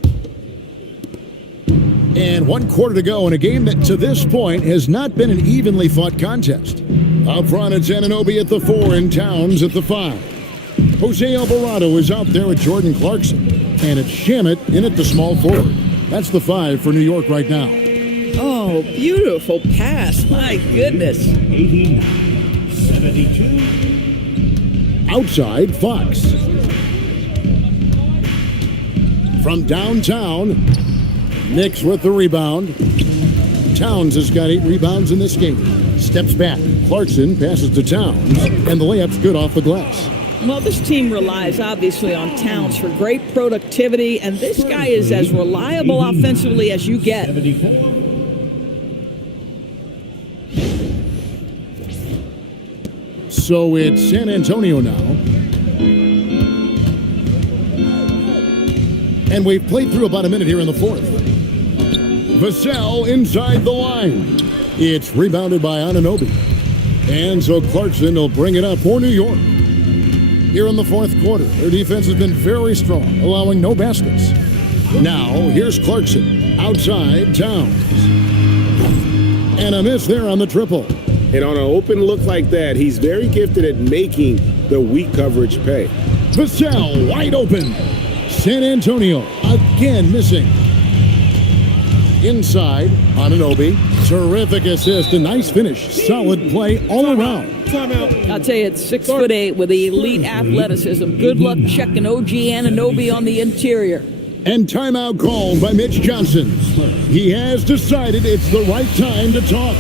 And 1 quarter to go in a game that to this point has not been an evenly fought contest. Up front, it's Anunoby at the 4 and Towns at the 5. Jose Alvarado is out there with Jordan Clarkson. And it's Shamet in at the small forward. That's the 5 for New York right now. Oh, beautiful pass. My goodness. 89-72. Outside, Fox. From downtown, Knicks with the rebound. Towns has got 8 rebounds in this game. Steps back. Clarkson passes to Towns, and the layup's good off the glass. Well, this team relies obviously on Towns for great productivity, and this guy is as reliable offensively as you get. 74. So it's San Antonio now. And we've played through about a minute here in the 4th. Vassell inside the line. It's rebounded by Anunoby. And so Clarkson will bring it up for New York. Here in the 4th quarter, their defense has been very strong, allowing no baskets. Now, here's Clarkson. Outside, Towns. And a miss there on the triple. And on an open look like that, he's very gifted at making the weak coverage pay. Vassell wide open. San Antonio again missing. Inside, Anunoby. Terrific assist, a nice finish. Solid play all around. Timeout. I'll tell you, it's 6'8" with elite athleticism. Good luck checking OG Anunoby on the interior. And timeout called by Mitch Johnson. He has decided it's the right time to talk.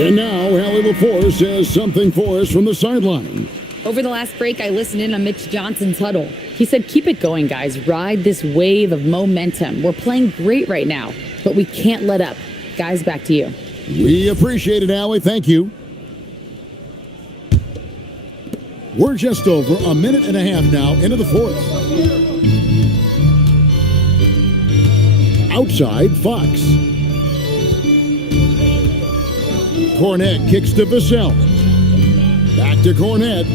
And now, Hallie LaForce has something for us from the sideline. Over the last break, I listened in on Mitch Johnson's huddle. He said, keep it going, guys. Ride this wave of momentum. We're playing great right now, but we can't let up. Guys, back to you. We appreciate it, Hallie. Thank you. We're just over a minute and a half now into the 4th. Outside, Fox. Cornette kicks to Vassell. Back to Cornette.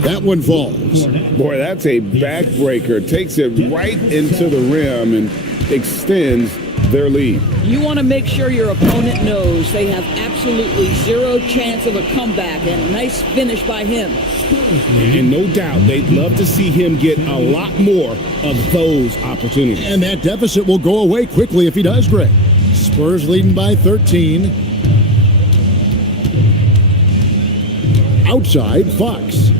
That one falls. Boy, that's a backbreaker. Takes it right into the rim and extends their lead. You want to make sure your opponent knows they have absolutely zero chance of a comeback, and a nice finish by him. And no doubt they'd love to see him get a lot more of those opportunities. And that deficit will go away quickly if he does, Greg. Spurs leading by 13. Outside, Fox.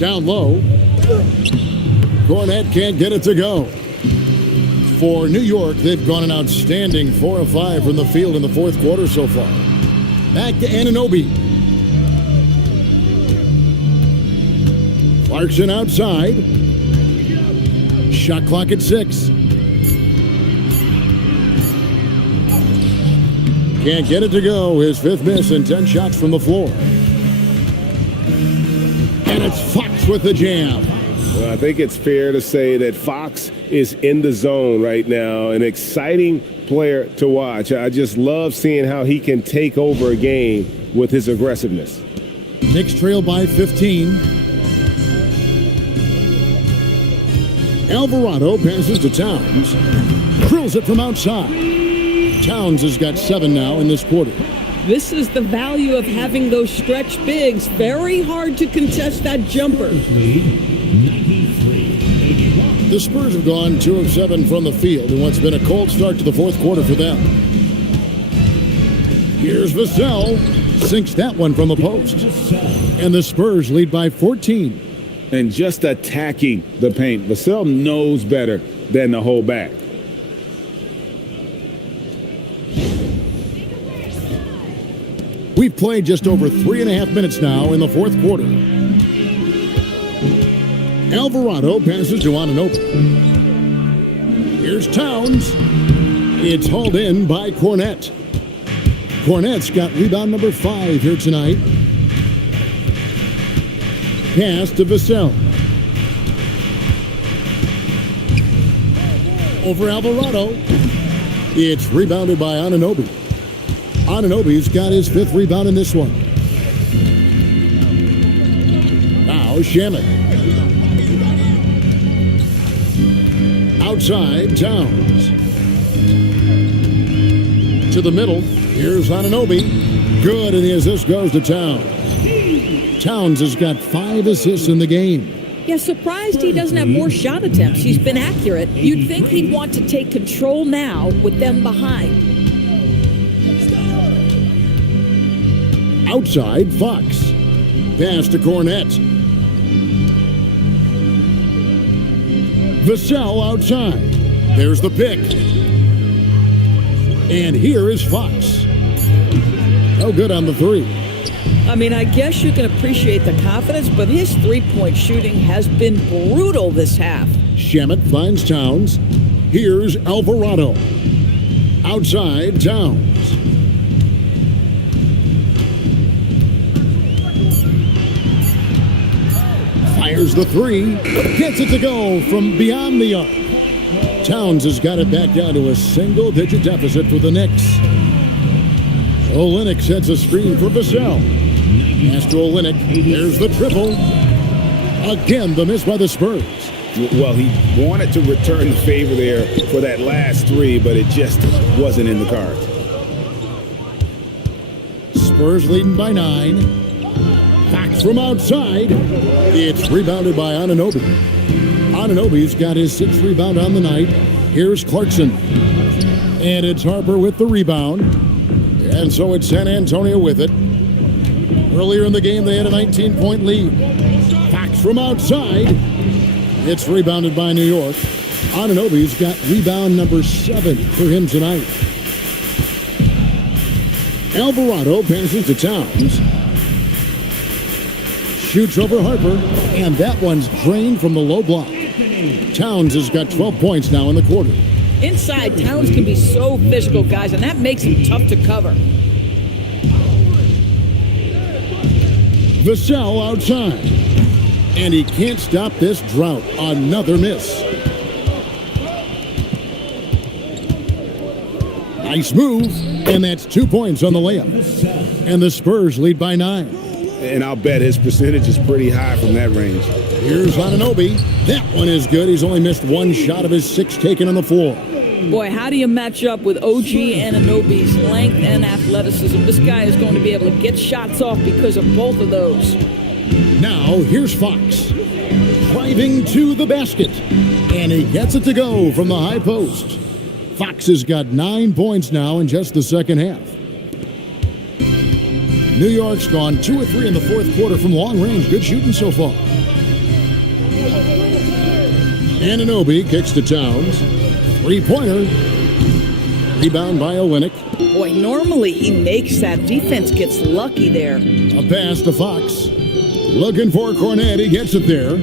Down low. Cornette can't get it to go. For New York, they've gone an outstanding 4 of 5 from the field in the 4th quarter so far. Back to Anunoby. Clarkson outside. Shot clock at 6. Can't get it to go. His 5th miss and 10 shots from the floor. And it's Fox with the jam. Well, I think it's fair to say that Fox is in the zone right now. An exciting player to watch. I just love seeing how he can take over a game with his aggressiveness. Knicks trail by 15. Alvarado passes to Towns. Drills it from outside. Towns has got 7 now in this quarter. This is the value of having those stretch bigs. Very hard to contest that jumper. Lead 94. The Spurs have gone 2 of 7 from the field in what's been a cold start to the fourth quarter for them. Here's Vassell. Sinks that one from the post. And the Spurs lead by 14. And just attacking the paint. Vassell knows better than to hold back. We've played just over 3.5 minutes now in the fourth quarter. Alvarado passes to Anunoby. Here's Towns. It's hauled in by Cornette. Cornette's got rebound number 5 here tonight. Pass to Vassell. Over Alvarado. It's rebounded by Anunoby. Anunoby's got his 5th rebound in this one. Now Shamet. Outside, Towns. To the middle. Here's Anunoby. Good, and the assist goes to Towns. Towns has got 5 assists in the game. Yeah, surprised he doesn't have more shot attempts. He's been accurate. You'd think he'd want to take control now with them behind. Outside, Fox. Pass to Cornette. Vassell outside. There's the pick. And here is Fox. No good on the 3. I mean, I guess you can appreciate the confidence, but his three-point shooting has been brutal this half. Shamet finds Towns. Here's Alvarado. Outside, Towns. Fires the 3. Gets it to go from beyond the arc. Towns has got it back down to a single-digit deficit for the Knicks. Olynyk sets a screen for Vassell. Pass to Olynyk. There's the triple. Again, the miss by the Spurs. Well, he wanted to return the favor there for that last 3, but it just wasn't in the cards. Spurs leading by 9. Fox from outside. It's rebounded by Anunoby. Anunoby's got his 6th rebound on the night. Here's Clarkson. And it's Harper with the rebound. And so it's San Antonio with it. Earlier in the game, they had a 19-point lead. Fox from outside. It's rebounded by New York. Anunoby's got rebound number 7 for him tonight. Alvarado passes to Towns. Shoots over Harper, and that one's drained from the low block. Towns has got 12 points now in the quarter. Inside, Towns can be so physical, guys, and that makes him tough to cover. Vassell outside. And he can't stop this drought. Another miss. Nice move. And that's 2 points on the layup. And the Spurs lead by 9. And I'll bet his percentage is pretty high from that range. Here's Anunoby. That one is good. He's only missed 1 shot of his 6 taken on the floor. Boy, how do you match up with OG Anunoby's length and athleticism? This guy is going to be able to get shots off because of both of those. Now, here's Fox. Driving to the basket. And he gets it to go from the high post. Fox has got 9 points now in just the second half. New York's gone 2 of 3 in the fourth quarter from long range. Good shooting so far. Anunoby kicks to Towns. 3-pointer. Rebound by Olynyk. Boy, normally he makes that. Defense gets lucky there. A pass to Fox. Looking for Cornette. He gets it there.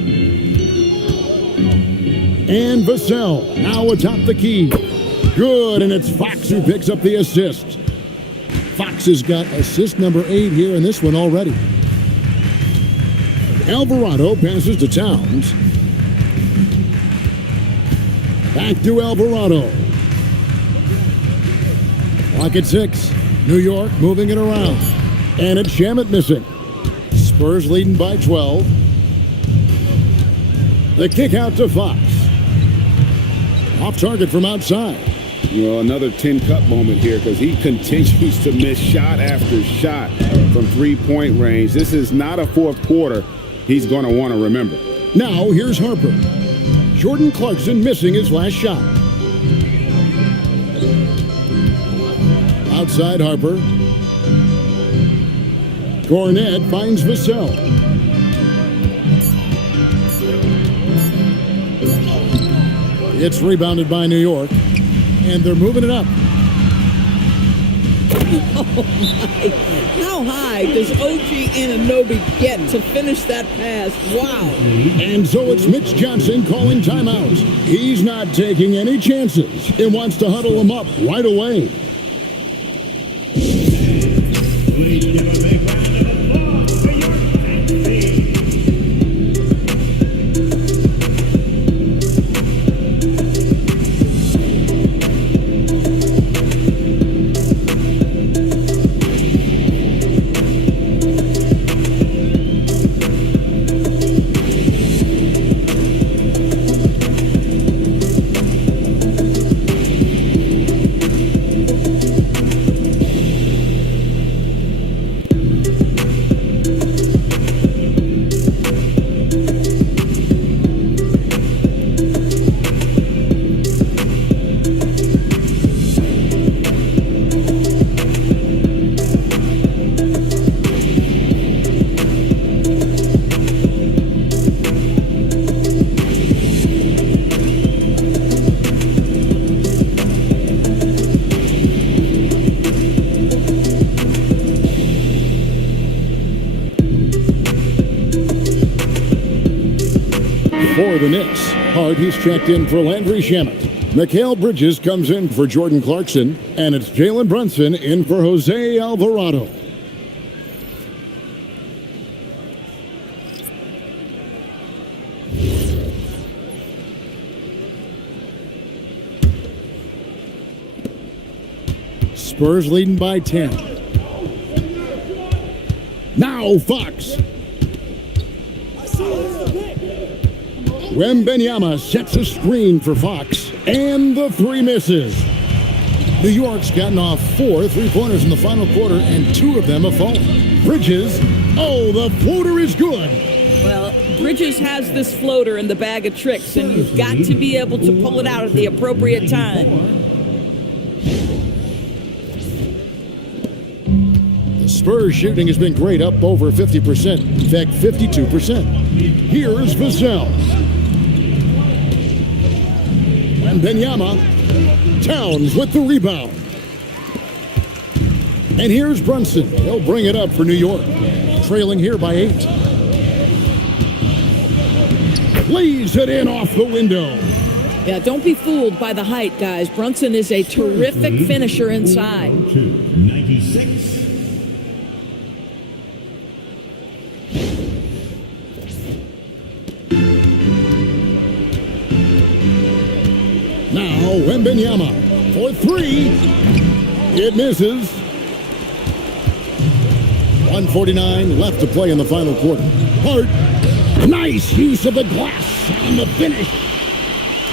And Vassell now atop the key. Good, and it's Fox who picks up the assist. Fox has got assist number 8 here in this one already. Alvarado passes to Towns. Back to Alvarado. Clock at 6. New York moving it around. And it's Shamet missing. Spurs leading by 12. The kick out to Fox. Off target from outside. Well, another 10-cup moment here because he continues to miss shot after shot from three-point range. This is not a fourth quarter he's going to want to remember. Now here's Harper. Jordan Clarkson missing his last shot. Outside Harper. Cornette finds Vassell. It's rebounded by New York, and they're moving it up. Oh my. How high does OG Anunoby get to finish that pass? Wow. And so it's Mitch Johnson calling timeout. He's not taking any chances and wants to huddle them up right away. Please give a big round of applause for your Knicks team. For the Knicks, Hart, he's checked in for Landry Shamet. Mikal Bridges comes in for Jordan Clarkson, and it's Jalen Brunson in for Jose Alvarado. Spurs leading by 10. Now Fox. Wembanyama sets a screen for Fox, and the three misses. New York's gotten off 4 3-pointers in the final quarter, and 2 of them have fallen. Bridges, oh, the floater is good. Well, Bridges has this floater in the bag of tricks, and you've got to be able to pull it out at the appropriate time. The Spurs shooting has been great, up over 50%. In fact, 52%. Here's Vassell. Wembanyama. Towns with the rebound. And here's Brunson. He'll bring it up for New York. Trailing here by 8. Lays it in off the window. Yeah, don't be fooled by the height, guys. Brunson is a terrific finisher inside. 96. Now Wembanyama for 3. It misses. 1:49 left to play in the final quarter. Hart, nice use of the glass on the finish.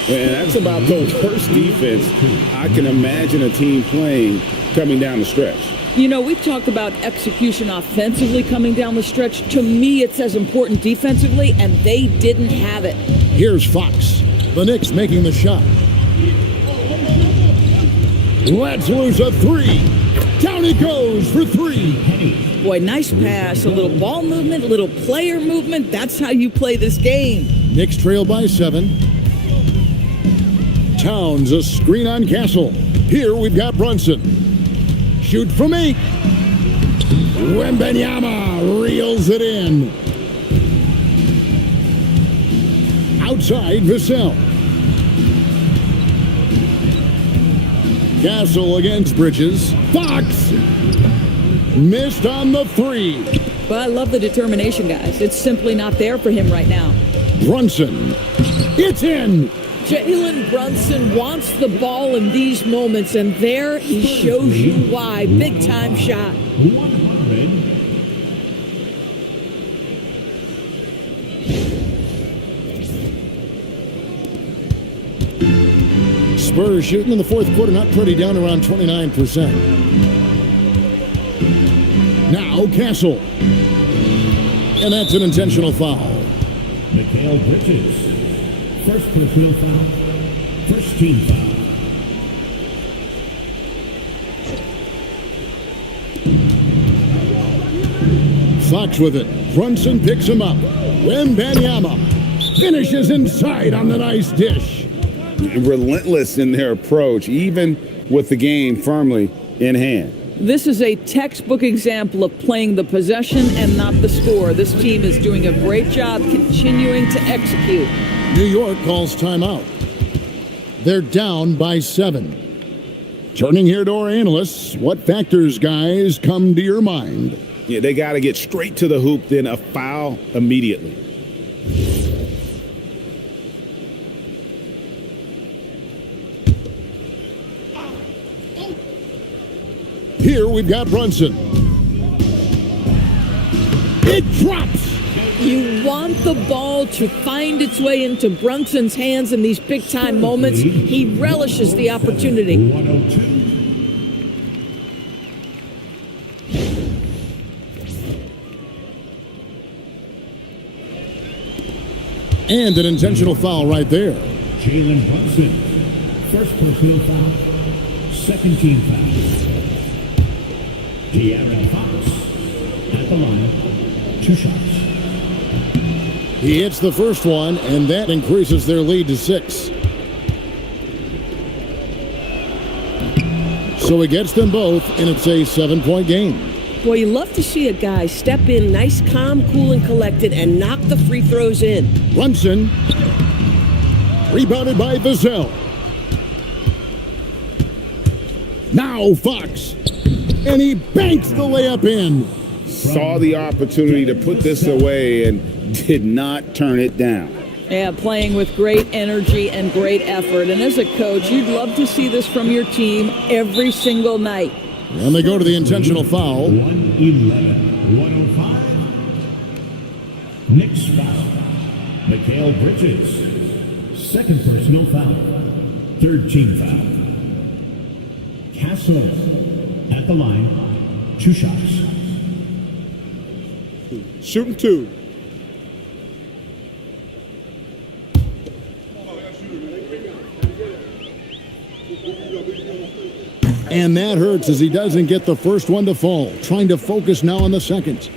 And that's about the worst defense I can imagine a team playing coming down the stretch. You know, we talk about execution offensively coming down the stretch. To me, it's as important defensively, and they didn't have it. Here's Fox. The Knicks making the shot. Let's lose a 3. Down it goes for 3. Boy, nice pass, a little ball movement, a little player movement. That's how you play this game. Knicks trail by 7. Towns, a screen on Castle. Here we've got Brunson. Shoot from 8. Wembanyama reels it in. Outside Vassell. Castle against Bridges. Fox missed on the 3. But I love the determination, guys. It's simply not there for him right now. Brunson. It's in. Jalen Brunson wants the ball in these moments, and there he shows you why. Big time shot. 100. Spurs shooting in the fourth quarter, not pretty, down around 29%. Now Castle. And that's an intentional foul. Mikal Bridges. First personal foul. First team foul. Fox with it. Brunson picks him up. Wembanyama finishes inside on the nice dish. Relentless in their approach, even with the game firmly in hand. This is a textbook example of playing the possession and not the score. This team is doing a great job continuing to execute. New York calls timeout. They're down by 7. Turning here to our analysts, what factors, guys, come to your mind? Yeah, they got to get straight to the hoop, then a foul immediately. Here we've got Brunson. It drops. You want the ball to find its way into Brunson's hands in these big-time moments. He relishes the opportunity. 102. And an intentional foul right there. Jalen Brunson. First personal foul. Second team foul. De'Aaron Fox at the line. 2 shots. He hits the first one, and that increases their lead to 6. So he gets them both, and it's a 7-point game. Boy, you love to see a guy step in nice, calm, cool, and collected and knock the free throws in. Brunson, rebounded by Vassell. Now Fox, and he banks the layup in. Saw the opportunity to put this away and did not turn it down. Yeah, playing with great energy and great effort. And as a coach, you'd love to see this from your team every single night. And they go to the intentional foul. 111. 105. Knicks foul. Mikal Bridges. Second personal foul. Third team foul. Castle at the line. 2 shots. Shooting 2. And that hurts as he doesn't get the first one to fall. Trying to focus now on the second.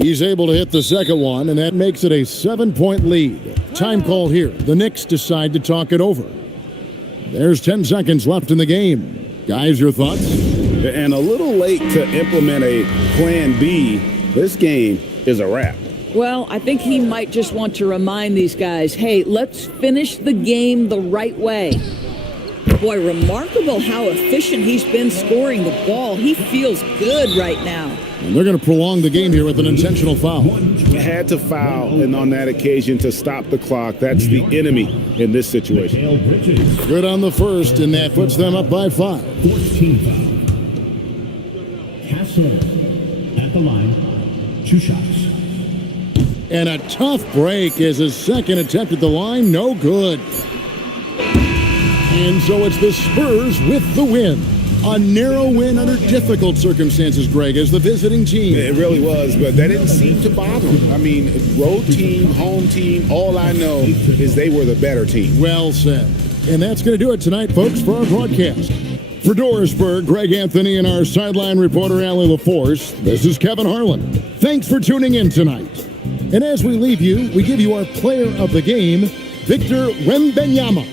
He's able to hit the second one, and that makes it a 7-point lead. Time call here. The Knicks decide to talk it over. There's 10 seconds left in the game. Guys, your thoughts? And a little late to implement a plan B. This game is a wrap. Well, I think he might just want to remind these guys, hey, let's finish the game the right way. Boy, remarkable how efficient he's been scoring the ball. He feels good right now. And they're going to prolong the game here with an intentional foul. Had to foul, and on that occasion to stop the clock. That's the enemy in this situation. Mikal Bridges. Good on the first, and that puts them up by 5. 14 foul. Castle at the line. 2 shots. And a tough break as his second attempt at the line, no good. And so it's the Spurs with the win. A narrow win under difficult circumstances, Greg, as the visiting team. It really was, but that didn't seem to bother him. I mean, road team, home team, all I know is they were the better team. Well said. And that's going to do it tonight, folks, for our broadcast. For Dorisburg, Greg Anthony, and our sideline reporter, Allie LaForce, this is Kevin Harlan. Thanks for tuning in tonight. And as we leave you, we give you our player of the game, Victor Wembanyama.